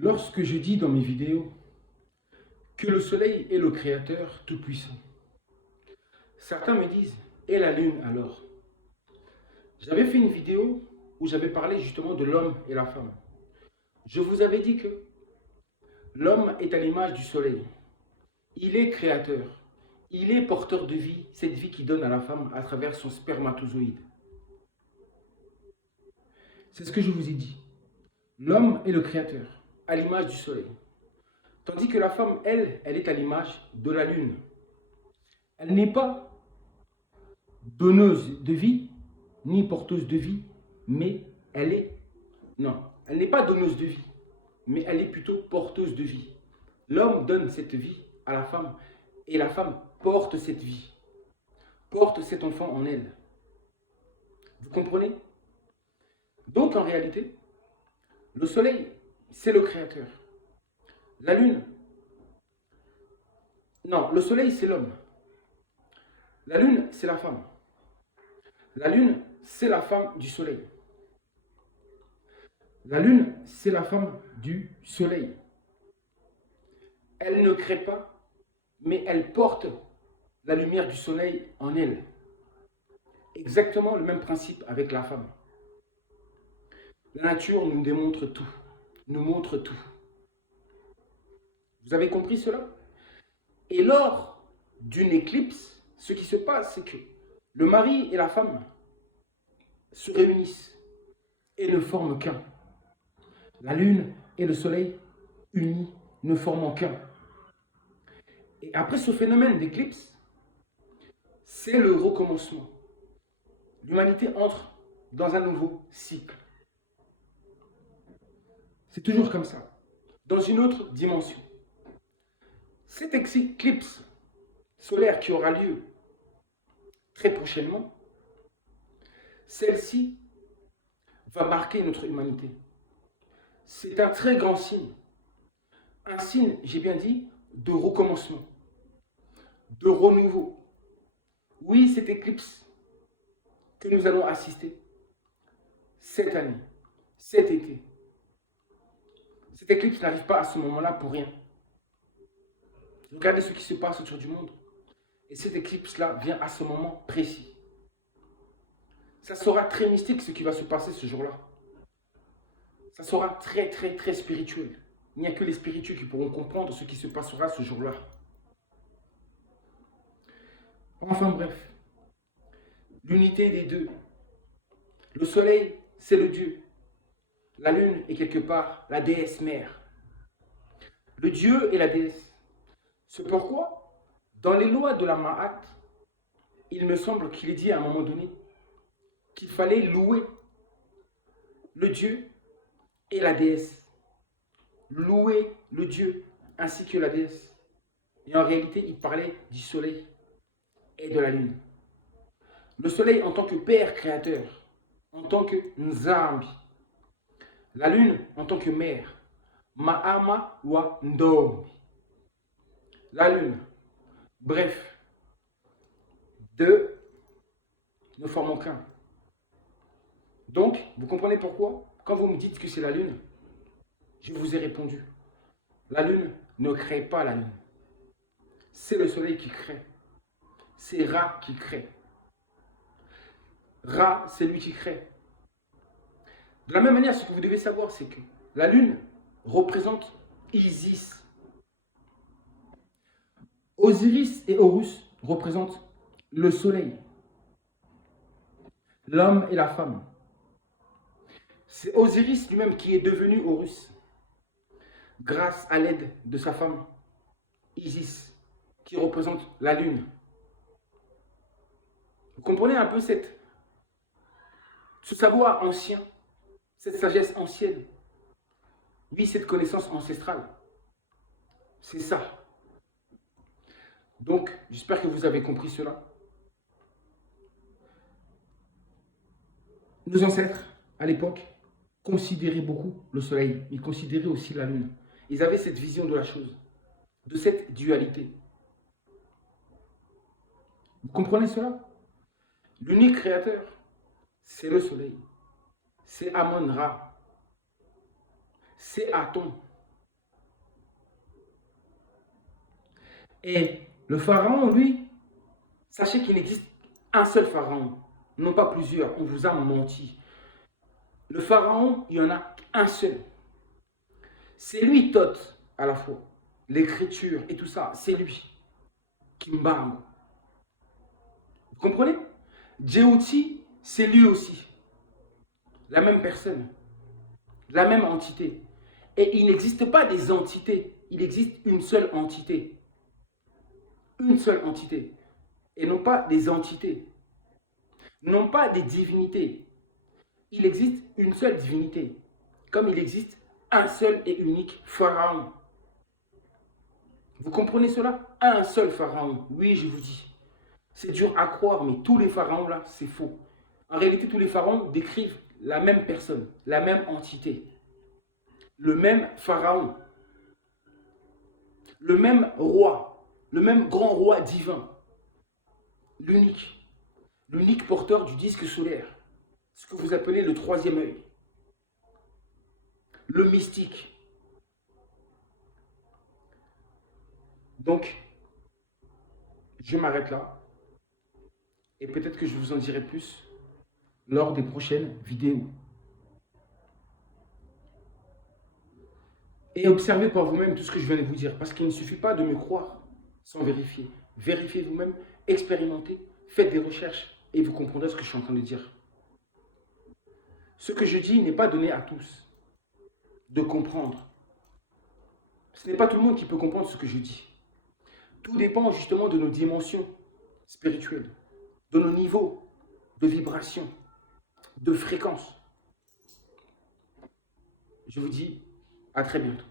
Lorsque je dis dans mes vidéos que le soleil est le créateur tout-puissant, certains me disent, et la lune alors? J'avais fait une vidéo où j'avais parlé justement de l'homme et la femme. Je vous avais dit que l'homme est à l'image du soleil. Il est créateur. Il est porteur de vie, cette vie qu'il donne à la femme à travers son spermatozoïde. C'est ce que je vous ai dit. L'homme est le créateur, à l'image du soleil. Tandis que la femme, elle est à l'image de la lune. Elle n'est pas donneuse de vie, ni porteuse de vie, mais elle est... Non, elle n'est pas donneuse de vie, mais elle est plutôt porteuse de vie. L'homme donne cette vie à la femme, et la femme porte cette vie, porte cet enfant en elle. Vous comprenez? Donc en réalité, le soleil, c'est le créateur. La lune, non, le soleil, c'est l'homme. La lune, c'est la femme. La lune, c'est la femme du soleil. La lune, c'est la femme du soleil. Elle ne crée pas, mais elle porte la lumière du soleil en elle. Exactement le même principe avec la femme. La nature nous démontre tout, nous montre tout. Vous avez compris cela? Et lors d'une éclipse, ce qui se passe, c'est que le mari et la femme se réunissent et ne forment qu'un. La lune et le soleil unis ne forment qu'un. Et après ce phénomène d'éclipse, c'est le recommencement. L'humanité entre dans un nouveau cycle. C'est toujours comme ça, dans une autre dimension. Cette éclipse solaire qui aura lieu très prochainement, celle-ci va marquer notre humanité. C'est un très grand signe. Un signe, j'ai bien dit, de recommencement, de renouveau. Oui, cette éclipse que nous allons assister cette année, cet été, cette éclipse n'arrive pas à ce moment-là pour rien. Regardez ce qui se passe autour du monde. Et cette éclipse-là vient à ce moment précis. Ça sera très mystique ce qui va se passer ce jour-là. Ça sera très, très, très spirituel. Il n'y a que les spirituels qui pourront comprendre ce qui se passera ce jour-là. Enfin bref, l'unité des deux. Le soleil, c'est le Dieu. La lune est quelque part la déesse mère. Le Dieu et la déesse. C'est pourquoi, dans les lois de la Ma'at, il me semble qu'il est dit à un moment donné qu'il fallait louer le Dieu et la déesse. Louer le Dieu ainsi que la déesse. Et en réalité, il parlait du soleil et de la lune. Le soleil en tant que père créateur, en tant que Nzambi. La lune en tant que mère, Mahama wa Ndombi. La lune, bref, deux ne formons qu'un. Donc, vous comprenez pourquoi, quand vous me dites que c'est la lune, je vous ai répondu. La lune ne crée pas la lune. C'est le soleil qui crée. C'est Ra qui crée. Ra, c'est lui qui crée. De la même manière, ce que vous devez savoir, c'est que la lune représente Isis. Osiris et Horus représentent le soleil, l'homme et la femme. C'est Osiris lui-même qui est devenu Horus grâce à l'aide de sa femme Isis, qui représente la lune. Vous comprenez un peu ce savoir ancien, cette sagesse ancienne? Oui, cette connaissance ancestrale. C'est ça. Donc, j'espère que vous avez compris cela. Nos ancêtres, à l'époque, considéraient beaucoup le soleil, ils considéraient aussi la lune. Ils avaient cette vision de la chose, de cette dualité. Vous comprenez cela? L'unique créateur, c'est le soleil. C'est Amon-Ra. C'est Aton. Et le pharaon, lui, sachez qu'il n'existe un seul pharaon, non pas plusieurs. On vous a menti. Le pharaon, il n'y en a un seul. C'est lui, Thoth, à la fois. L'écriture et tout ça, c'est lui. Kimbargo. Vous comprenez? Djéouti, c'est lui aussi. La même personne. La même entité. Et il n'existe pas des entités. Il existe une seule entité. Une seule entité. Et non pas des entités. Non pas des divinités. Il existe une seule divinité. Comme il existe un seul et unique pharaon. Vous comprenez cela? Un seul pharaon. Oui, je vous dis. C'est dur à croire, mais tous les pharaons là, c'est faux. En réalité, tous les pharaons décrivent la même personne, la même entité. Le même pharaon. Le même roi. Le même grand roi divin. L'unique. L'unique porteur du disque solaire. Ce que vous appelez le troisième œil. Le mystique. Donc, je m'arrête là. Et peut-être que je vous en dirai plus lors des prochaines vidéos. Et observez par vous-même tout ce que je viens de vous dire. Parce qu'il ne suffit pas de me croire sans vérifier. Vérifiez vous-même, expérimentez, faites des recherches et vous comprendrez ce que je suis en train de dire. Ce que je dis n'est pas donné à tous de comprendre. Ce n'est pas tout le monde qui peut comprendre ce que je dis. Tout dépend justement de nos dimensions spirituelles, de nos niveaux de vibration, de fréquence. Je vous dis à très bientôt.